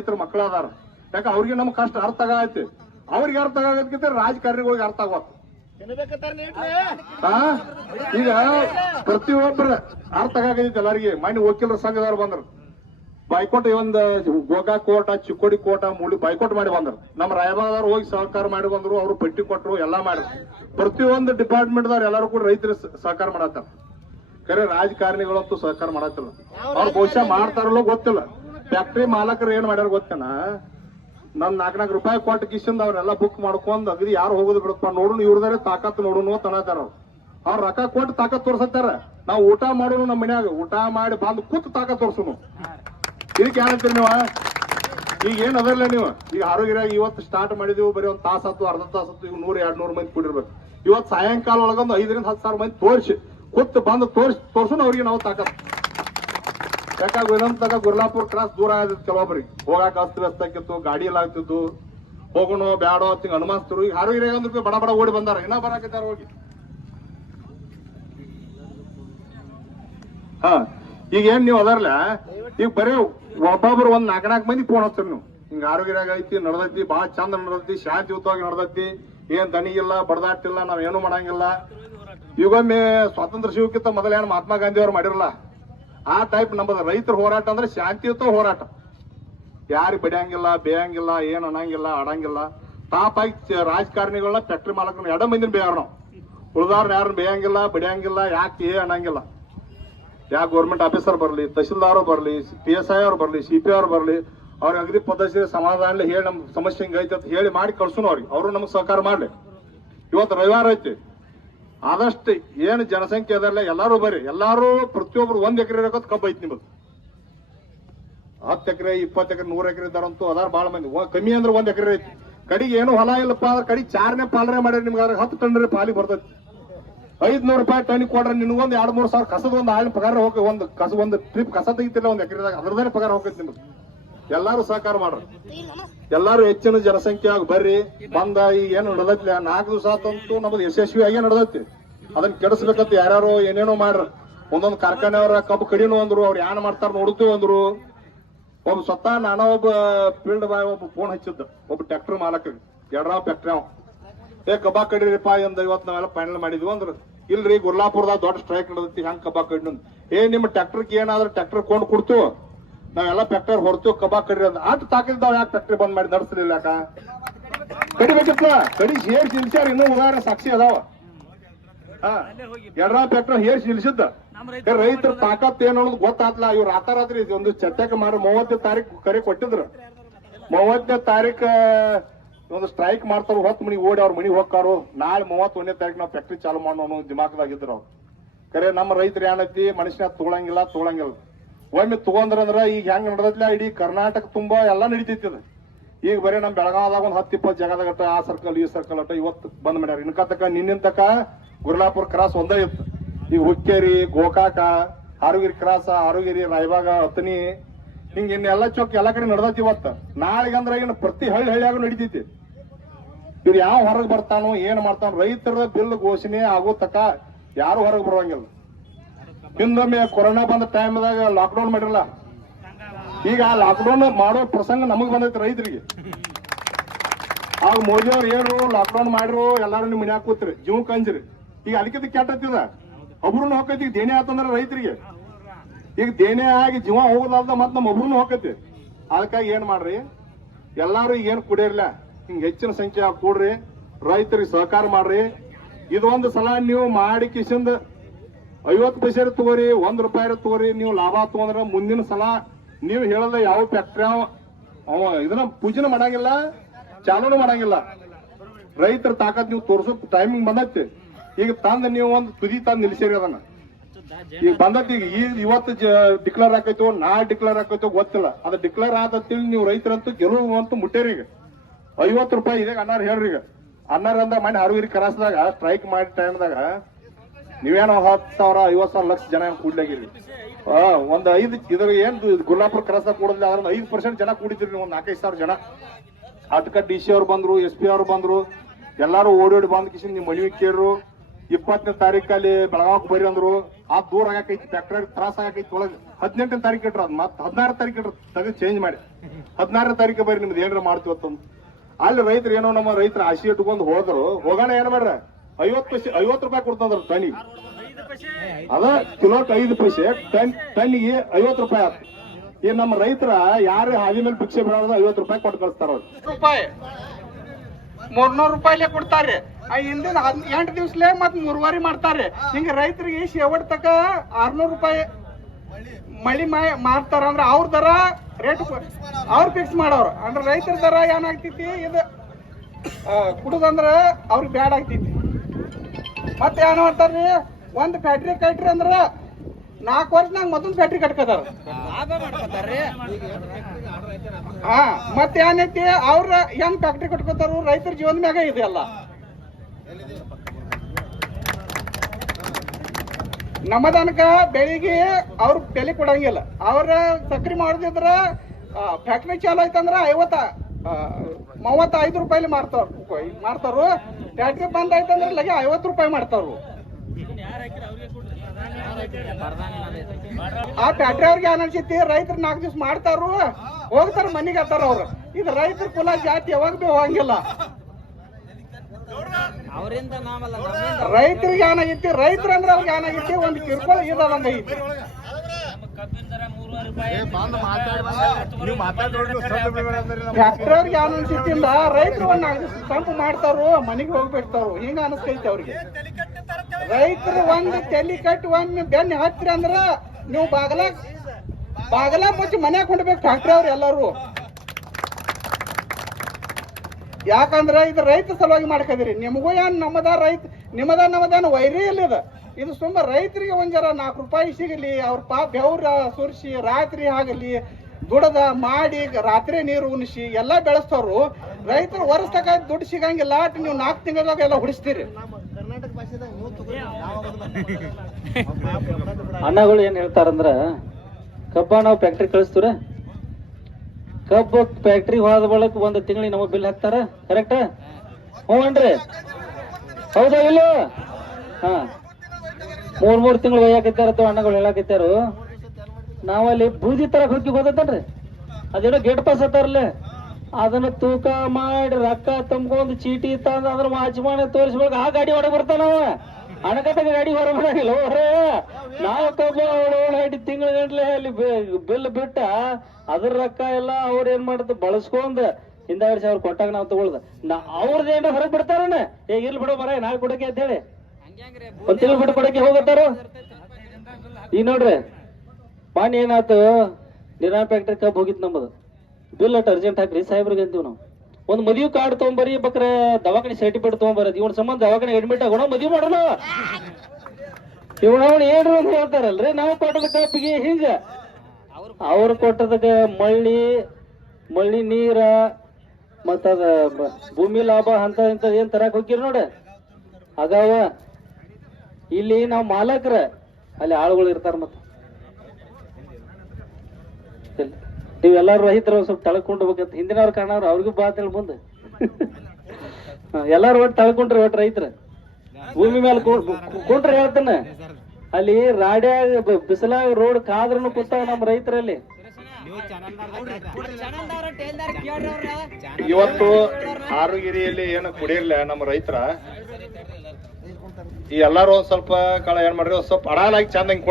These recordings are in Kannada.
ರೈತರ ಮಕ್ಕಳು ಅದಾರ ಯಾಕೆ ಅವ್ರಿಗೆ ನಮ್ ಕಷ್ಟ ಅರ್ಥ ಆಗೈತಿ. ಅವ್ರಿಗೆ ಅರ್ಥ ಆಗೋದಕ್ಕಿಂತ ರಾಜಕಾರಣಿಗಳಿಗೆ ಅರ್ಥ ಆಗಬೇಕು. ಆ? ಈಗ ಪ್ರತಿಯೊಬ್ಬರ ಅರ್ಥ ಆಗೈತಿ ಎಲ್ಲರಿಗೆ ಮನೆ ವಕೀಲರ ಸಂಘದವ್ರು ಬಂದ್ರು. ಬೈಕೋಟ್ ಒಂದ್ ಗೋಗಾ ಕೋಟ ಚಿಕ್ಕೋಡಿ ಕೋಟ ಮೂಡಿ ಬಾಯ್ಕೋಟ್ ಮಾಡಿ ಬಂದ್ರು. ನಮ್ಮ ರಾಯಬಾಗದವ್ರು ಹೋಗಿ ಸಹಕಾರ ಮಾಡಿ ಬಂದ್ರು ಅವ್ರು ಪಟ್ಟಿ ಕೊಟ್ರು ಎಲ್ಲಾ ಮಾಡಿದ್ರು. ಪ್ರತಿಯೊಂದು ಡಿಪಾರ್ಟ್ಮೆಂಟ್ ದವ್ರು ಎಲ್ಲಾರು ಕೂಡ ರೈತರ ಸಹಕಾರ ಮಾಡತ್ತಾರ. ಖರೆ ರಾಜಕಾರಣಿಗಳಂತೂ ಸಹಕಾರ ಮಾಡತ್ತಿಲ್ಲ. ಅವ್ರು ಬಹುಶಃ ಮಾಡ್ತಾರಲ್ಲೋ ಗೊತ್ತಿಲ್ಲ. ಫ್ಯಾಕ್ಟ್ರಿ ಮಾಲಕರು ಏನ್ ಮಾಡ್ಯಾರ ಗೊತ್ತೇನ? ನನ್ ನಾಲ್ಕು ನಾಲ್ಕು ರೂಪಾಯಿ ಕೊಟ್ಟು ಕಿಶನ್ ಅವ್ರೆಲ್ಲ ಬುಕ್ ಮಾಡ್ಕೊಂಡ್ ಅಗದಿ ಯಾರು ಹೋಗುದು ಬಿಡಪ್ಪ? ನೋಡೋಣ ಇವ್ರದಾರೆ ತಾಕತ್ ನೋಡೋಣ ತನಾತಾರ ಅವ್ರು. ಅವ್ರ ರೊಕ್ಕ ಕೊಟ್ಟು ತಾಕತ್ ತೋರ್ಸತ್ತಾರ. ನಾವು ಊಟ ಮಾಡೋನು ನಮ್ಮ ಮನ್ಯಾಗ. ಊಟ ಮಾಡಿ ಬಂದು ಕೂತ್ ತಾಕತ್ ತೋರ್ಸುನು. ಇದಕ್ಕೆ ಏನಂತೀರಿ ನೀವು? ಈಗ ಏನ್ ಅದಲ್ಲ ನೀವು? ಈಗ ಆರೋಗ್ಯ ಇವತ್ತು ಸ್ಟಾರ್ಟ್ ಮಾಡಿದೀವಿ, ಬರೀ ಒಂದ್ ತಾಸ ಹತ್ತು ಅರ್ಧ ತಾಸ ಹತ್ತು ಈಗ ನೂರ್, ಎರಡ್ ನೂರ್ ಮಂದಿ ಕೂಡಿರ್ಬೇಕು. ಇವತ್ತು ಸಾಯಂಕಾಲ ಒಳಗೊಂದು ಐದರಿಂದ ಹತ್ತು ಸಾವಿರ ಮಂದಿ ತೋರಿಸಿ, ಕೂತ್ ಬಂದು ತೋರಿಸಿ ತೋರ್ಸೋಣ ಅವ್ರಿಗೆ ನಾವು ತಾಕತ್. ಯಾಕಾಗ ಇನ್ನೊಂದಾಗ ಗುರ್ಲಾಪುರ್ ಕ್ರಾಸ್ ದೂರ ಆಗಿತ್ತು ಕೆಲವೊಬ್ರಿಗೆ. ಹೋಗಾಕ ಅಸ್ತವ್ಯಸ್ತ ಆಗಿತ್ತು ಗಾಡಿ ಎಲ್ಲ ಆಗ್ತಿತ್ತು. ಹೋಗೋಣ, ಬ್ಯಾಡೋ ಅಂತ ಅನುಮಾನಿಸ್ತರು ಈಗ ಯಾರು ಇರೋ ರೂಪಾಯಿ ಬಡ ಬಡ ಓಡಿ ಬಂದಾರ. ಇನ್ನ ಬರಾಕಿದ್ದಾರೆ ಹೋಗಿ. ಹಾ, ಈಗ ಏನ್ ನೀವು ಅದರ್ಲ? ಈಗ ಬರೀ ಒಬ್ಬೊಬ್ರು ಒಂದ್ ನಾಲ್ಕ ನಾಲ್ಕು ಮಂದಿ ಫೋನ್ ಹಚ್ತೀರಿ ನೀವು. ಹಿಂಗ ಆರೋಗ್ಯ ಐತಿ, ನಡ್ದೈತಿ ಬಹಳ ಚಂದ ನಡ್ದೈತಿ ಶಾಂತಿಯುತವಾಗಿ ನಡ್ದೈತಿ. ಏನ್ ದಣಿಗಿಲ್ಲ ಬಡದಾಟಿಲ್ಲ ನಾವ್ ಏನು ಮಾಡಂಗಿಲ್ಲ. ಈಗೊಮ್ಮೆ ಸ್ವಾತಂತ್ರ್ಯ ಶಿವಕ್ಕಿಂತ ಮೊದಲ ಏನ್ ಮಹಾತ್ಮ ಗಾಂಧಿ ಅವ್ರು ಮಾಡಿರಲ್ಲ? ಆ ಟೈಪ್ ನಮ್ಮದ ರೈತರ ಹೋರಾಟ ಅಂದ್ರೆ ಶಾಂತಿಯುತ ಹೋರಾಟ. ಯಾರಿಗೆ ಬಡಿಯಂಗಿಲ್ಲ, ಬೇಯಂಗಿಲ್ಲ, ಏನು ಅನ್ನಂಗಿಲ್ಲ, ಆಡಂಗಿಲ್ಲ. ತಾಪಾಗಿ ಚ- ರಾಜಕಾರಣಿಗಳನ್ನ ಫ್ಯಾಕ್ಟ್ರಿ ಮಾಲಕರನ್ನ ಎಡ ಮಂದಿನ ಬೇಯಾರ ನಾವು. ಉಳ್ದಾರ್ನ ಯಾರನ್ನ ಬೇಯಂಗಿಲ್ಲ, ಬಡಿಯಂಗಿಲ್ಲ, ಯಾಕೆ ಏ ಅನ್ನಂಗಿಲ್ಲ. ಯಾ ಗೌರ್ಮೆಂಟ್ ಆಫೀಸರ್ ಬರಲಿ ತಹಶೀಲ್ದಾರ್ ಬರಲಿ ಪಿ ಎಸ್ ಐ ಅವ್ರು ಬರಲಿ ಸಿ ಪಿ ಅವ್ರು ಬರಲಿ, ಅವ್ರ ಅಗದಿ ಪದ್ಧತಿ ಸಮಾಧಾನ ಹೇಳಿ ನಮ್ಮ ಸಮಸ್ಯೆ ಹಿಂಗೈತೆ ಅಂತ ಹೇಳಿ ಮಾಡಿ ಕಳ್ಸೋಣ ಅವ್ರಿಗೆ. ಅವರು ನಮ್ಗೆ ಸಹಕಾರ ಮಾಡ್ಲಿ. ಇವತ್ತು ರವಿವಾರ ಐತಿ. ಆದಷ್ಟು ಏನು ಜನಸಂಖ್ಯೆ ಅದಲ್ಲ ಎಲ್ಲಾರು ಬರ್ರಿ. ಎಲ್ಲಾರು ಪ್ರತಿಯೊಬ್ರು ಒಂದ್ ಎಕರೆ ಇರೋದ್ ಕಬ್ಬು ಐತಿ ನಿಮ್ಮದು ಹತ್ತು ಎಕರೆ, ಇಪ್ಪತ್ತು ಎಕರೆ, ನೂರು ಎಕರೆ ಇದ್ದಾರಂತೂ ಅದಾರ ಭಾಳ ಮಂದಿ. ಕಮ್ಮಿ ಅಂದ್ರೆ ಒಂದ್ ಎಕರೆ ಐತಿ. ಕಡಿಗೆ ಏನು ಹೊಲ ಇಲ್ಲಪ್ಪ ಅಂದ್ರೆ ಕಡಿಗೆ ಚಾರನೇ ಪಾಲನೆ ಮಾಡ್ಯಾರ ನಿಮ್ಗೆ. ಹತ್ತು ಟನ್ ಪಾಲಿ ಬರ್ತೈತಿ. ಐದ್ನೂರು ರೂಪಾಯಿ ಟನ್ ಕೊಡ್ರೆ. ನಿನ್ಗೊಂದು ಎರಡ್ ಮೂರ್ ಸಾವಿರ ಕಸದ ಒಂದು ಆಳಿನ ಪಗಾರ ಹೋಗಿ ಒಂದು ಕಸ ಒಂದು ಟ್ರಿಪ್ ಕಸ ತೆಗಿತಿಲ್ಲ, ಒಂದು ಎಕರೆದಾಗ. ಅದ್ರದೇ ಪಗಾರ ಹೋಗೈತಿ ನಿಮ್ಗೆ. ಎಲ್ಲಾರು ಸಹಕಾರ ಮಾಡ್ರಿ. ಎಲ್ಲಾರು ಹೆಚ್ಚಿನ ಜನಸಂಖ್ಯೆ ಆಗಿ ಬರ್ರಿ. ಬಂದ ಈಗ ಏನು ನಡೆದೈತಿ ನಾಲ್ಕು ದಿವಸ ಆತಂತೂ ನಮ್ದು ಯಶಸ್ವಿಯಾಗಿ ನಡೆದೈತಿ. ಅದನ್ನ ಕೆಡಿಸ್ಬೇಕಂತ ಯಾರ್ಯಾರು ಏನೇನೋ ಮಾಡ್ರ. ಒಂದೊಂದು ಕಾರ್ಖಾನೆಯವರ ಕಬ್ಬು ಕಡಿನು ಅಂದ್ರು ಅವ್ರು ಏನ್ ಮಾಡ್ತಾರ ನೋಡ್ತೀವಿ ಅಂದ್ರು. ಒಬ್ಬ ಸ್ವತಃ ನಾನ ಒಬ್ಬ ಫೀಲ್ಡ್ ಬಾಯ್ ಒಬ್ಬ ಫೋನ್ ಹಚ್ಚಿದ್ದ. ಒಬ್ಬ ಟ್ರ್ಯಾಕ್ಟರ್ ಮಾಲಕ ಎರಡರಾವ್ ಫ್ಯಾಕ್ಟ್ರಿ ಅವ. ಏ ಕಬ್ಬಾ ಕಡಿರಿಪ್ಪ ಎಂದ ಇವತ್ತು ನಾವೆಲ್ಲ ಫೈನಲ್ ಮಾಡಿದ್ವಿ ಅಂದ್ರ. ಇಲ್ರಿ ಗುರ್ಲಾಪುರದಾಗ ದೊಡ್ಡ ಸ್ಟ್ರೈಕ್ ನಡೆದೈತಿ ಹೆಂಗ್ ಕಬ್ಬಾ ಕಡಿನ ಏ ನಿಮ್ಮ ಟ್ರ್ಯಾಕ್ಟರ್ಗೆ ಏನಾದ್ರೂ ಟ್ರ್ಯಾಕ್ಟರ್ ಕೊಂಡ್ ಕೊಡ್ತೀವಿ ನಾವೆಲ್ಲ ಫ್ಯಾಕ್ಟರ್ ಹೊರ್ತೀವಿ ಕಬಾ ಕಡಿ ಅಂತ ಆಟ ತಾಕಿದ್ದಾವ ಯಾಕೆ ಫ್ಯಾಕ್ಟ್ರಿ ಬಂದ್ ಮಾಡಿ ನಡೆಸಲಿಲ್ಲ ಯಾಕ ಕಡಿಬೇಕಪ್ಪ ಕಡಿ ಹೇರ್ಸಿ ನಿಲ್ಸ್ಯಾರ ಇನ್ನೂ ಉದಾಹರಣೆ ಸಾಕ್ಷಿ ಅದಾವ. ಎರಡ ಫ್ಯಾಕ್ಟರ್ ಹೇರ್ಸಿ ನಿಲ್ಸಿದ್ದ ಏ, ರೈತರ ತಾಕತ್ ಏನು ಅನ್ನೋದು ಗೊತ್ತಾತ್ಲ ಇವ್ರು ರಾತಾರಾತ್ರಿ ಒಂದು ಚರ್ಚೆಗೆ ಮಾಡಿ ಮೂವತ್ತನೇ ತಾರೀಕು ಕರೆ ಕೊಟ್ಟಿದ್ರು. ಮೂವತ್ತನೇ ತಾರೀಕ ಒಂದು ಸ್ಟ್ರೈಕ್ ಮಾಡ್ತಾರ ಹೊತ್ತು ಮನಿಗೆ ಓಡಿ ಅವ್ರ ಮನಿಗೆ ಹೋಗ್ಕಾರು ನಾಳೆ ಮೂವತ್ತೊಂದನೇ ತಾರೀಕು ನಾವು ಫ್ಯಾಕ್ಟ್ರಿ ಚಾಲು ಮಾಡೋಣ ದಿಮಾಕ್ದಾಗಿದ್ರು ಅವ್ರು. ಕರೆ ನಮ್ಮ ರೈತರು ಏನೈತಿ ಮನುಷ್ಯನ ತೊಗೊಳಂಗಿಲ್ಲ ತಗೊಳಂಗಿಲ್ಲ ಒಮ್ಮೆ ತಗೊಂಡ್ರಂದ್ರ ಈಗ ಹೆಂಗ್ ನಡೆದಿಲ್ಲ ಇಡೀ ಕರ್ನಾಟಕ ತುಂಬಾ ಎಲ್ಲಾ ನಡಿತೈತಿ ಅದು. ಈಗ ಬರೀ ನಮ್ ಬೆಳಗಾವದಾಗ ಒಂದ್ ಹತ್ತು ಇಪ್ಪತ್ತು ಜಾಗದಾಗ ಆ ಸರ್ಕಲ್ ಈ ಸರ್ಕಲ್ ಅಟ ಇವತ್ತು ಬಂದ್ ಮಾಡ್ಯಾರ. ಇನ್ಕ ತಕ ನಿನ್ನಿನ ತಕ ಗುರ್ಲಾಪುರ ಕ್ರಾಸ್ ಒಂದೇ ಇತ್ತು. ಈಗ ಹುಕ್ಕೇರಿ, ಗೋಕಾಕ ಆರುಗಿರಿ ಕ್ರಾಸ ಆರುಗಿರಿ ರಾಯಬಾಗ ಅತ್ನಿ ಹಿಂಗ ಇನ್ನೆಲ್ಲ ಚೌಕ್ ಎಲ್ಲಾ ಕಡೆ ನಡ್ದೈತಿ ಇವತ್ತು. ನಾಳೆಗೆ ಅಂದ್ರ ಏನು ಪ್ರತಿ ಹಳ್ಳಿ ಹಳ್ಳಿಯಾಗ ನಡಿತೈತಿ. ಇವ್ರು ಯಾವ ಹೊರಗೆ ಬರ್ತಾನೋ, ಏನ್ ಮಾಡ್ತಾನೋ ರೈತರ ಬಿಲ್ ಘೋಷಣೆ ಆಗೋ ತಕ ಯಾರು ಹೊರಗೆ ಬರುವಂಗಿಲ್ಲ ಹಿಂದೊಮ್ಮೆ ಕೊರೋನಾ ಬಂದ ಟೈಮ್ದಾಗ ಲಾಕ್ಡೌನ್ ಮಾಡಿರಲ್ಲ. ಈಗ ಆ ಲಾಕ್ಡೌನ್ ಮಾಡೋ ಪ್ರಸಂಗ ನಮಗ್ ಬಂದೈತಿ ರೈತರಿಗೆ. ಆಗ ಮೋದಿ ಅವ್ರು ಹೇಳ್ರು ಲಾಕ್ಡೌನ್ ಮಾಡಿರು, ಎಲ್ಲಾರು ನಿಮ್ ಮನ್ಯಾಗ ಕೂತ್ರಿ ಜೀವ ಕಂಜ್ರಿ ಈಗ ಅದಕ್ಕಿಂತ ಕೆಟ್ಟತ್ತಿದ ಒಬ್ರು ಹೋಗೈತಿ ಈಗ ದೇನೆ ಆತಂದ್ರ ರೈತರಿಗೆ. ಈಗ ದೇನೆ ಆಗಿ ಜೀವ ಹೋಗೋದಾದ ಮತ್ ನಮ್ಮ ಒಬ್ರು ಹೋಗತಿ ಅದಕ್ಕಾಗಿ ಏನ್ ಮಾಡ್ರಿ? ಎಲ್ಲಾರು ಈಗ ಏನ್ ಕುಡಿಯರ್ಲ, ಹಿಂಗ್ ಹೆಚ್ಚಿನ ಸಂಖ್ಯೆ ಕೂಡ್ರಿ, ರೈತರಿಗೆ ಸಹಕಾರ ಮಾಡ್ರಿ. ಇದೊಂದು ಸಲ ನೀವು ಮಾಡಿ ಕಿಶಿಂದ ಐವತ್ತು ಪೈಸೆ ತಗೋರಿ, ಒಂದ್ ರೂಪಾಯಿ ತಗೋರಿ, ನೀವು ಲಾಭ ತಗೊಂಡ್ರ ಮುಂದಿನ ಸಲ ನೀವು ಹೇಳಲ್ಲ ಯಾವ ಫ್ಯಾಕ್ಟ್ರಿ ಅವ ಇದನ್ನ ಪೂಜೆನ ಮಾಡಂಗಿಲ್ಲ, ಚಾಲೂನು ಮಾಡಂಗಿಲ್ಲ. ರೈತರ ತಾಕತ್ ನೀವು ತೋರ್ಸೋ ಟೈಮಿಂಗ್ ಬಂದೈತಿ. ಈಗ ತಂದ ನೀವು ಒಂದು ತುದಿ ತಂದು ನಿಲ್ಸಿರಿ ಅದನ್ನ. ಈಗ ಬಂದೈತಿ, ಈಗ ಈ ಇವತ್ತು ಡಿಕ್ಲೇರ್ ಆಕೈತೋ, ನಾ ಡಿಕ್ಲೇರ್ ಆಕೈತೋ ಗೊತ್ತಿಲ್ಲ. ಅದು ಡಿಕ್ಲೇರ್ ಆದತ್ತೇಳಿ ನೀವು ರೈತರಂತೂ ಗೆಲುವು ಅಂತೂ ಮುಟ್ಟೇರಿ ಈಗ. ಐವತ್ತು ರೂಪಾಯಿ ಇದೆ ಅನ್ನಾರ ಹೇಳ್ರಿ ಈಗ. ಅನ್ನಾರ ಅಂದ ಮನೆ ಅರವಿರಿ ಕರಾಸದಾಗ ಸ್ಟ್ರೈಕ್ ಮಾಡಿ ಟೈಮ್ದಾಗ ನೀವೇನೋ ಹತ್ತು ಸಾವಿರ, ಐವತ್ತು ಸಾವಿರ ಲಕ್ಷ ಜನ ಕೂಡ್ಲಾಗಿರಿ. ಒಂದ್ ಐದು ಇದ್ರ ಏನ್ ಗುಲಾಪುರ ಕರಸ ಕೊಡೋದಿಲ್ಲ ಅದ್ರ ಐದು ಪರ್ಸೆಂಟ್ ಜನ ಕೂಡಿದ್ರಿ ನೀವು, ಒಂದ್ ನಾಲ್ಕೈದು ಸಾವಿರ ಜನ. ಅಟ್ಕ ಡಿ ಸಿ ಅವ್ರು ಬಂದ್ರು ಎಸ್ ಪಿ ಅವ್ರು ಬಂದ್ರು, ಎಲ್ಲಾರು ಓಡಿ ಓಡಿ ಬಂದ್ ಕಿಶನ್ ನಿಮ್ ಮನವಿ ಕೇಳ್ರು. ಇಪ್ಪತ್ತನೇ ತಾರೀಕಲ್ಲಿ ಬೆಳಗಾವಿ ಬರ್ರಿ ಅಂದ್ರು. ಆ ದೂರ ಆಗಕೈತಿ ಫ್ಯಾಕ್ಟರಿ ತ್ರಾಸ ಆಗಾಕೈತಿ ಒಳಗೆ. ಹದಿನೆಂಟನೇ ತಾರೀಕು ಇಟ್ರು ಅದ್ ಮತ್ ಹದಿನಾರು ತಾರೀಕು ಇಟ್ರ, ತೆಗೆದು ಚೇಂಜ್ ಮಾಡಿ. ಹದಿನಾರನೇ ತಾರೀಕು ಬರ್ರಿ, ನಿಮ್ದು ಏನಾರ ಮಾಡ್ತೀವತ್ತ ಅಲ್ಲಿ ರೈತರು ಏನೋ ನಮ್ಮ ರೈತರ ಆಶೆ ಇಟ್ಕೊಂಡು ಹೋದ್ರು. ಹೋಗೋಣ ಏನ್ ಮಾಡ್ರ? ಐವತ್ತು ಪೈಸೆ ಐವತ್ತು ರೂಪಾಯಿ ಕೊಡ್ತಂದ್ರ ಟನ್ ಅದ ಕಿಲೋಕ್ ಐದು ಪೈಸೆ ಟನ್ ಟನ್ನಿಗೆ ಐವತ್ತು ರೂಪಾಯಿ ಆಯ್ತು ಈ ನಮ್ಮ ರೈತರ ಯಾರು ಹಾಲಿ ಮೇಲೆ ಭಿಕ್ಷೆ ಬಿಡೋದು ಐವತ್ತು ರೂಪಾಯಿ ಕೊಟ್ಟು ಕಳಿಸ್ತಾರ ಅವ್ರು. ರೂಪಾಯಿ. ಮೂರ್ನೂರು ರೂಪಾಯಿಲೆ ಕೊಡ್ತಾರೆ. ಆ ಹಿಂದಿನ ಹದ್- ಎಂಟು ದಿವ್ಸಲೇ ಮತ್ ಮೂರುವರೆ ಮಾಡ್ತಾರೆ. ಹಿಂಗ ರೈತರಿಗೆ ಶೇವಡ್ ತಕ ಆರ್ನೂರು ರೂಪಾಯಿ ಮಳಿ ಮಾ- ಮಾರ್ತಾರ ಅಂದ್ರೆ ಅವ್ರ ದರ ರೇಟ್ ಅವ್ರು ಫಿಕ್ಸ್ ಮಾಡೋರು ಅಂದ್ರೆ ರೈತರ ದರ ಏನಾಗ್ತೈತಿ? ಇದು ಕುಡುದಂದ್ರೆ ಕುಡುದಂದ್ರ ಅವ್ರಿಗೆ ಬ್ಯಾಡ್ ಆಗ್ತೈತಿ. ಮತ್ತೆ ಏನೋ ಮಾಡ್ತಾರ್ರಿ ಒಂದ್ ಫ್ಯಾಕ್ಟ್ರಿ ಕಟ್ರಿ ಅಂದ್ರ ನಾಲ್ಕು ವರ್ಷದಾಗ ಮತ್ತೊಂದು ಫ್ಯಾಕ್ಟ್ರಿ ಕಟ್ಕೋತಾರ. ಹಾ, ಮತ್ತೆ ಏನೈತಿ, ಅವ್ರ ಹೆಂಗ್ ಫ್ಯಾಕ್ಟ್ರಿ ಕಟ್ಕೋತಾರ ರೈತರ ಜೀವನ ಮ್ಯಾಗ ಇದೆ ಅಲ್ಲ. ನಮ್ಮದನಕ ಬೆಳಿಗ್ಗೆ ಅವ್ರ ಬೆಲೆ ಕೊಡಂಗಿಲ್ಲ. ಅವ್ರ ಸಕ್ರಿ ಮಾಡದಿದ್ರ ಫ್ಯಾಕ್ಟ್ರಿ ಚಾಲು ಆಯ್ತಂದ್ರ ಐವತ್ತ ಮೂವತ್ತೈದು ರೂಪಾಯಿ ಮಾರ್ತಾರ ಮಾರ್ತಾರು ಫ್ಯಾಕ್ಟ್ರಿ ಬಂದ್ ಆಯ್ತಂದ್ರೆ ಲಗೆ ಐವತ್ತು ರೂಪಾಯಿ ಮಾಡ್ತಾರು ಆ ಬ್ಯಾಟ್ರಿ ಅವ್ರಿಗೆ ಏನ್ ಅನ್ಸೈತಿ? ರೈತರು ನಾಲ್ಕು ದಿವ್ಸ ಮಾಡ್ತಾರು ಹೋಗ್ತಾರ ಮನಿಗೆ ಹತ್ತಾರ ಅವ್ರು. ಇದು ರೈತರ ಕುಲ ಜಾತಿ ಯಾವಾಗ ಭೀ ಹೋಗಂಗಿಲ್ಲ. ರೈತರಿಗೆ ಏನಾಗೈತಿ ರೈತರ ಅಂದ್ರೆ ಅವ್ರಿಗೆ ಏನಾಗೈತಿ ಒಂದು ಕಿರ್ಕೊಳ ಇದಂಗ ಐತಿ ಯಾವ ಅವ್ರಿಗೆ ಏನ್ ಅನ್ಸಿತ್ತಿಲ್ಲ ರೈತರು ಒಂದ್ ಸಂಪು ಮಾಡ್ತಾರು ಮನೆಗೆ ಹೋಗ್ಬಿಡ್ತಾರು ಹಿಂಗ ಅನಸ್ತೈತಿ ಅವ್ರಿಗೆ. ರೈತರು ಒಂದ್ ತಲಿ ಕಟ್ಟಿ ಒಂದ್ ಬೆನ್ನ ಹತ್ತಿರ ಅಂದ್ರ ನೀವು ಬಾಗಲ ಬಾಗಲ ಮುಚ್ಚಿ ಮನ್ಯಾಗ ಕೊಂಡ್ಬೇಕು ಟ್ರಾಕ್ಟರ್ ಅವ್ರು ಎಲ್ಲಾರು. ಯಾಕಂದ್ರ ಇದು ರೈತ ಸಲುವಾಗಿ ಮಾಡ್ಕದಿರಿ. ನಿಮಗೂ ಏನ್ ನಮ್ಮದ ರೈತ ನಿಮ್ಮದ ನಮ್ಮದೇನು ವೈರಿ ಇಲ್ಲ ಇದು. ಇದು ಸುಮ್ಮ ರೈತರಿಗೆ ಒಂದರ ನಾಲ್ಕು ರೂಪಾಯಿ ಸಿಗಲಿ, ಅವ್ರ ಪಾ ಬೆವ್ರ ಸುರಿಸಿ ರಾತ್ರಿ ಆಗಲಿ, ದುಡದ ಮಾಡಿ ರಾತ್ರಿ ನೀರು ಉಣಿಸಿ ಎಲ್ಲ ಬೆಳೆಸ್ತವ್ರು, ರೈತರು ವರ್ಷದಾಗ ದುಡ್ಡು ಸಿಗಂಗಿಲ್ಲ ನೀವು ನಾಲ್ಕು ತಿಂಗಳದಾಗ ಎಲ್ಲ ಹುಡಿಸ್ತೀರಿ ಅಣ್ಣಗಳು ಏನ್ ಹೇಳ್ತಾರಂದ್ರ, ಕಬ್ಬ ನಾವು ಫ್ಯಾಕ್ಟ್ರಿ ಕಳಿಸ್ತೀರ ಕಬ್ಬು ಫ್ಯಾಕ್ಟ್ರಿ ಹೋದ ಬಳಕ ಒಂದ್ ತಿಂಗಳಿಗೆ ನಮಗ್ ಬಿಲ್ ಹಾಕ್ತಾರ? ಕರೆಕ್ಟ್ ಹ್ಞೂನ್ರಿ ಹೌದಾ ಇಲ್ಲ? ಹಾ. ಮೂರ್ ಮೂರ್ ತಿಂಗಳು ಒಯ್ಯಾಕತ್ತಾರ ಅಣ್ಣಗಳು ಹೇಳಾಕತ್ತಾರು ನಾವಲ್ಲಿ ಬೂದಿ ತರ ಹೋಗಿ ಹೋದತ್ತನ್ರಿ ಅದೇನೋ ಗೇಟ್ ಪಾಸ್ ಹತ್ತಾರಲ್ಲೇ ಅದನ್ನ ತೂಕ ಮಾಡಿ ರೊಕ್ಕ ತುಂಬ್ಕೊಂಡ್ ಚೀಟಿ ತಂದ ಅದ್ರ ವಾಚ್ಮಾನ ತೋರಿಸ್ಬೇಕು. ಆ ಗಾಡಿ ಹೊರಗೆ ಬರ್ತಾನವ ಅಣಕಟ್ಟ ಗಾಡಿ ಹೊರ ಬರಂಗಿಲ್ಲ ನಾವು ಕಬ್ಬ ತಿಂಗಳ ಗಂಟ್ಲೆ ಅಲ್ಲಿ ಬಿಲ್ ಬಿಟ್ಟ ಅದ್ರ ರೊಕ್ಕ ಎಲ್ಲ ಅವ್ರ ಏನ್ ಮಾಡ್ತ ಬಳಸ್ಕೊಂಡ್ ಹಿಂದಾಡಿ ಸಾವಿರ ಕೊಟ್ಟಾಗ ನಾವು ತಗೊಳ್ದ. ನಾ ಅವ್ರದ್ದು ಏನ್ರ ಹೊರಗೆ ಬಿಡ್ತಾರಣ್ಣ ಏ ಇರ್ಲಿ ಬಿಡೋ ಮರ ನಾಳೆ ಅಂತ ಒಂದ್ ಬಿಟ್ಟು ಕೊಡಕ್ಕೆ ಹೋಗತ್ತಾರು? ಈಗ ನೋಡ್ರಿ, ಪಾನಿ ಏನಾಯ್ತು? ನಿರಾನ್ ಫ್ಯಾಕ್ಟ್ರಿ ಕಬ್ ಹೋಗಿತ್ತು ನಮ್ಮದು ಬಿಲ್ ಅಟ್ ಅರ್ಜೆಂಟ್ ಹಾಕ್ರಿ, ಸಾಹೇಬ್ರಿಗೆ ಅಂತೀವಿ ನಾವು. ಒಂದು ಮದುವೆ ಕಾರ್ಡ್ ತೊಗೊಂಬರಿ ಬಕ್ರೆ ದವಾಖಾನೆ ಸರ್ಟಿಫಿಕೇಟ್ ತೊಗೊಂಬರದು ಇವನ್ ಸಂಬಂಧ ದವಾಖಾನೆ ಅಡ್ಮಿಟ್ ಆಗೋಣ, ಮದುವೆ ಮಾಡೋಣ. ಇವನ್ ಅವ್ನು ಏನ್ರಿ ಅಂತ ಹೇಳ್ತಾರಲ್ರಿ? ನಾವು ಕೊಟ್ಟದ ಕಬ್ಬಿಗೆ ಹಿಂಗ. ಅವ್ರು ಕೊಟ್ಟದಾಗ ಮಳ್ಳಿ ಮಳ್ಳಿ ನೀರ, ಮತ್ತದ ಭೂಮಿ ಲಾಭ, ಅಂತ, ಇಂತ ಏನ್ ತರಕ್ ಹೋಗಿರ್ ನೋಡ ಅದಾವ. ಇಲ್ಲಿ ನಾವು ಮಾಲಕ್ರ ಅಲ್ಲಿ ಆಳುಗಳು ಇರ್ತಾರ ಮತ್ತ. ಇಲ್ಲಿ. ನೀವೆಲ್ಲಾರು ರೈತರು ಸ್ವಲ್ಪ ತಳ್ಕೊಂಡು ಹೋಗ್ಬೇಕಂತ ಹಿಂದಿನವ್ರು ಕಾಣವ್ರು ಅವ್ರಿಗೂ ಬಾ ಅಂತೇಳಿ ಮುಂದೆ. ಎಲ್ಲಾರು ಒಟ್ಟು ತಳ್ಕೊಂಡ್ರಿ ಒಟ್ಟು ರೈತರ. ಭೂಮಿ ಮೇಲೆ ಕುಂಟ್ರೆ ಹೇಳ್ತಾನೆ. ಅಲ್ಲಿ ರಾಡ್ಯಾಗ ಬಿಸಿಲಾಗ ರೋಡ್ ಕಾದ್ರನು ಕೂತಾವ ನಮ್ಮ ರೈತರಲ್ಲಿ. ಇವತ್ತು ಆರುಗಿರಿಯಲ್ಲಿ ಏನು ಕುಡಿಯಲ್ಲ ನಮ್ಮ ರೈತರ? ಈ ಎಲ್ಲಾರು ಒಂದ್ ಸ್ವಲ್ಪ ಕಾಳ ಏನ್ ಮಾಡ್ರಿ ಒಂದ್ ಸ್ವಲ್ಪ ಅಡಾಲಾಗಿ ಚಂದ ಹಿಂಗ್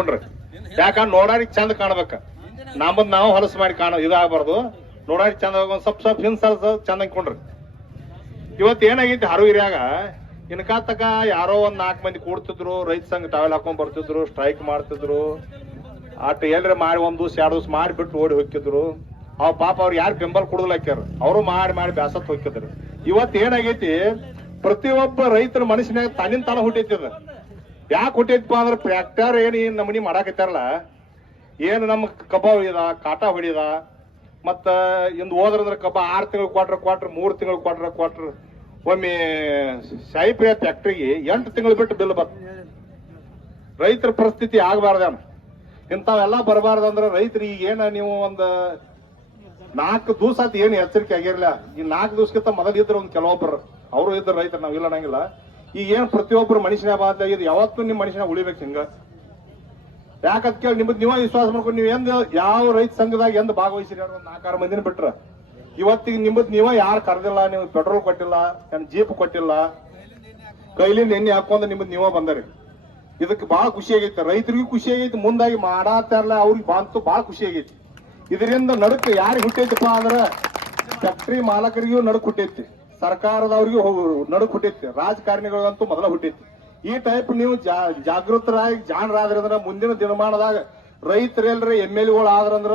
ಯಾಕಂದ್ರೆ ನೋಡಾರಿಗೆ ಚಂದ ಕಾಣ್ಬೇಕ. ನಮ್ಮದ್ ನಾವು ಹೊಲಸು ಮಾಡಿ ಕಾಣ ಇದಾಗಬಾರ್ದು. ನೋಡಾರಿ ಚಂದ ಒಂದ್ ಸ್ವಲ್ಪ ಸ್ವಲ್ಪ ಹಿಂದ್ ಚಂದ ಹಿಂಗ್ ಇವತ್ತು ಏನಾಗೈತಿ ಹಾರುಗಿರಿಯಾಗ ಇನ್ಕಾ ತಕ ಯಾರೋ ಒಂದ್ ನಾಲ್ಕು ಮಂದಿ ಕೂಡ್ತಿದ್ರು, ರೈತ ಸಂಘ ಟಾವೆಲ್ ಹಾಕೊಂಡ್ ಬರ್ತಿದ್ರು, ಸ್ಟ್ರೈಕ್ ಮಾಡ್ತಿದ್ರು. ಅಟ್ ಎಲ್ರಿ ಮಾಡಿ ಒಂದ್ ದಿವ್ಸ, ಎರಡು ದಿವ್ಸ ಮಾಡಿಬಿಟ್ಟು ಓಡಿ ಹೋಗಿದ್ರು ಅವ್ ಪಾಪ ಅವ್ರು ಯಾರು ಬೆಂಬಲ ಕೊಡಲ್ಲ ಹಾಕ್ಯಾರ ಅವರು. ಮಾಡಿ ಮಾಡಿ ಬ್ಯಾಸತ್ ಹೋಗಿದ್ರು ಇವತ್ತು ಏನಾಗೈತಿ? ಪ್ರತಿಯೊಬ್ಬ ರೈತರ ಮನಸ್ಸಿನಾಗ ತನ್ನಿಂದ ತಾನ ಹುಟ್ಟೈತಿ ಯಾಕೆ ಹುಟ್ಟೈತಿಪ್ಪ ಅಂದ್ರೆ ಟ್ರ್ಯಾಕ್ಟರ್ ಏನು ಏನು ನಮೂನಿ ಮಾಡಾಕತ್ತಾರಲ್ಲ, ಏನು ನಮ್ಮ ಕಬ್ಬ ಹೊಡಿದ ಕಾಟ ಹೊಡಿದ ಮತ್ತು ಇಂದು ಹೋದ್ರಂದ್ರೆ ಕಬ್ಬ ಆರು ತಿಂಗಳು ಕ್ವಾಟ್ರ್ ಕ್ವಾಟ್ರ್ ಮೂರು ತಿಂಗಳು ಕ್ವಾಟ್ರ್ ಕ್ವಾಟ್ರ್ ಒಮ್ಮೆ ಸಾಯಿಪ್ರಿಯ ಫ್ಯಾಕ್ಟ್ರಿಗೆ ಎಂಟು ತಿಂಗಳು ಬಿಟ್ಟು ಬಿಲ್ ಬರ್ತದೆ ರೈತರ ಪರಿಸ್ಥಿತಿ ಆಗಬಾರ್ದೇನ ಇಂಥವೆಲ್ಲ ಬರಬಾರ್ದಂದ್ರ ರೈತರಿಗೆ ಏನು ನೀವು ಒಂದು ನಾಲ್ಕು ದಿವಸ ಆತು ಏನು ಎಚ್ಚರಿಕೆ ಆಗಿರಲಿಲ್ಲ. ಈ ನಾಲ್ಕು ದಿವಸಕ್ಕಿಂತ ಮೊದಲಿದ್ರೆ ಒಂದು ಕೆಲವೊಬ್ಬರು ಅವರು ಇದ್ದ ರೈತರು ನಾವು ಇಲ್ಲ ಅನ್ನಂಗಿಲ್ಲ ಈಗ ಏನ್ ಪ್ರತಿಯೊಬ್ಬರು ಮನುಷ್ಯನ ಇದು ಯಾವತ್ತೂ ನಿಮ್ಮ ಮನುಷ್ಯನ ಉಳಿಬೇಕು ಹಿಂಗ. ಯಾಕಂತ ಕೇಳಿ ನಿಮ್ಮದ್ ನೀವ ವಿಶ್ವಾಸ ಮಾಡ್ಕೊಂಡು ನೀವು ಎಂದ ಯಾವ ರೈತ ಸಂಘದಾಗ ಎಂದ ಭಾಗವಹಿಸಿರಿ ಒಂದು ನಾಲ್ಕಾರು ಮಂದಿನ ಬಿಟ್ರ. ಇವತ್ತಿಗೆ ನಿಮ್ಮದ್ ನೀವ ಯಾರು ಕರೆದಿಲ್ಲ, ನೀವು ಪೆಟ್ರೋಲ್ ಕೊಟ್ಟಿಲ್ಲ, ಏನ್ ಜೀಪ್ ಕೊಟ್ಟಿಲ್ಲ ಕೈಲಿಂದ ಎಣ್ಣೆ ಹಾಕೊಂಡ್ ನಿಮ್ಮದ್ ನೀವ ಬಂದರಿ. ಇದಕ್ಕೆ ಬಹಳ ಖುಷಿ ಆಗೈತೆ. ರೈತರಿಗೂ ಖುಷಿ ಆಗೈತಿ, ಮುಂದಾಗಿ ಮಾಡಾತಾರಲ್ಲ ಅವ್ರಿಗೆ ಬಂತು ಬಹಳ ಖುಷಿ ಆಗೈತಿ. ಇದರಿಂದ ನಡುಕ ಯಾರಿಗೆ ಹುಟ್ಟೈತಪ್ಪ ಅಂದ್ರ, ಫ್ಯಾಕ್ಟ್ರಿ ಮಾಲಕರಿಗೂ ನಡುಕ್ ಹುಟ್ಟೈತಿ. ಸರ್ಕಾರದವ್ರಿಗೂ ನಡುಕ್ ಹುಟ್ಟಿತ್ತು. ರಾಜಕಾರಣಿಗಳಿಗಂತೂ ಮೊದಲ ಹುಟ್ಟಿತ್ತು. ಈ ಟೈಪ್ ನೀವು ಜಾಗೃತರಾಗಿ ಜಾಣರಾದ್ರಂದ್ರ ಮುಂದಿನ ದಿನಮಾನದಾಗ ರೈತರೆಲ್ಲರ ಎಂ ಎಲ್ ಎಗಳು ಆದ್ರಂದ್ರ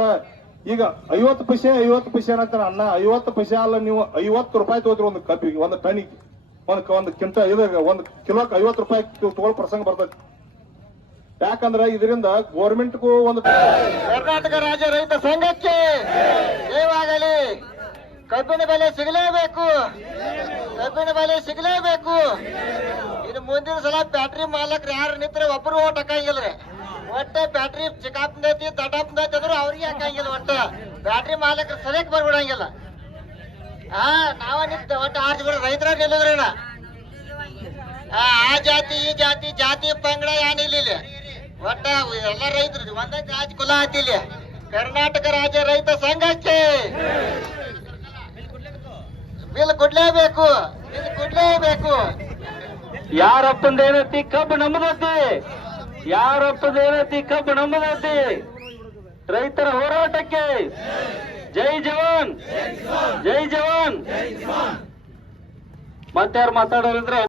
ಈಗ ಐವತ್ತು ಪೈಸೆ ಐವತ್ತು ಪೈಸೆ ಅಂತ ಅಣ್ಣ ಐವತ್ತು ಪೈಸೆ ಅಲ್ಲ ನೀವು ಐವತ್ತು ರೂಪಾಯಿ ತಗೋದ್ರಿ ಒಂದು ಕಬ್ಬಿಗೆ ಒಂದು ಟನಿಗೆ ಒಂದು ಒಂದು ಕಿಂತ ಇದು ಒಂದು ಕಿಲೋಕ್ ಐವತ್ತು ರೂಪಾಯಿ ತಗೊಳ್ಳೋ ಪ್ರಸಂಗ ಬರ್ತೈತಿ. ಯಾಕಂದ್ರ ಇದರಿಂದ ಗೋರ್ಮೆಂಟ್ಗೂ ಒಂದು ಕರ್ನಾಟಕ ರಾಜ್ಯ ರೈತ ಸಂಘಕ್ಕೆ ಕಬ್ಬಿನ ಬೆಲೆ ಸಿಗಲೇಬೇಕು. ಕಬ್ಬಿನ ಬೆಲೆ ಸಿಗಲೇಬೇಕು. ಇನ್ನು ಮುಂದಿನ ಸಲ ಬ್ಯಾಟ್ರಿ ಮಾಲಕ್ರು ಯಾರು ನಿಂತ್ರೆ ಒಬ್ಬರು ಓಟ್ ಹಾಕಂಗಿಲ್ರಿ. ಒಟ್ಟ ಬ್ಯಾಟ್ರಿ ಚಿಕಾಪ್ನೈತಿ ದಟಾಪ್ನೈತಿ ಅಂದ್ರು ಅವ್ರಿಗೆ ಹಾಕಂಗಿಲ್ಲ ಒಟ್ಟ. ಬ್ಯಾಟ್ರಿ ಮಾಲಕ್ರು ಸರಿಯಕ್ಕೆ ಬರ್ಬಿಡಂಗಿಲ್ಲ. ಹಾ ನಾವ ನಿಂತ ಒಟ್ಟ ಆರ್ಜ್ ಬಿಡ ರೈತರ ನಿಲ್ಲದ್ರಣ್ಣ ಆ ಜಾತಿ, ಈ ಜಾತಿ ಜಾತಿ ಪಂಗಡ ಏನಿಲ್ಲ ಒಟ್ಟ ಎಲ್ಲ ರೈತರು ಒಂದೇ ಜಾತಿ ಕುಲ ಆತಿಲ್ಲ ಕರ್ನಾಟಕ ರಾಜ್ಯ ರೈತ ಸಂಘಕ್ಕೆ ಬಿಲ್ ಕೊಡ್ಲೇಬೇಕು. ಕೊಡ್ಲೇಬೇಕು. ಯಾರಪ್ಪಂದ ಏನತಿ ಕಬ್ಬು ನಮ್ಮದತಿ ಯಾರಪ್ಪಂದ ಏನೈತಿ ಕಬ್ಬು ನಮ್ಮದತಿ ರೈತರ ಹೋರಾಟಕ್ಕೆ. ಜೈ ಜವಾನ್. ಜೈ ಜವಾನ್. ಮತ್ತಾರು ಮಾತಾಡೋರಿದ್ರೆ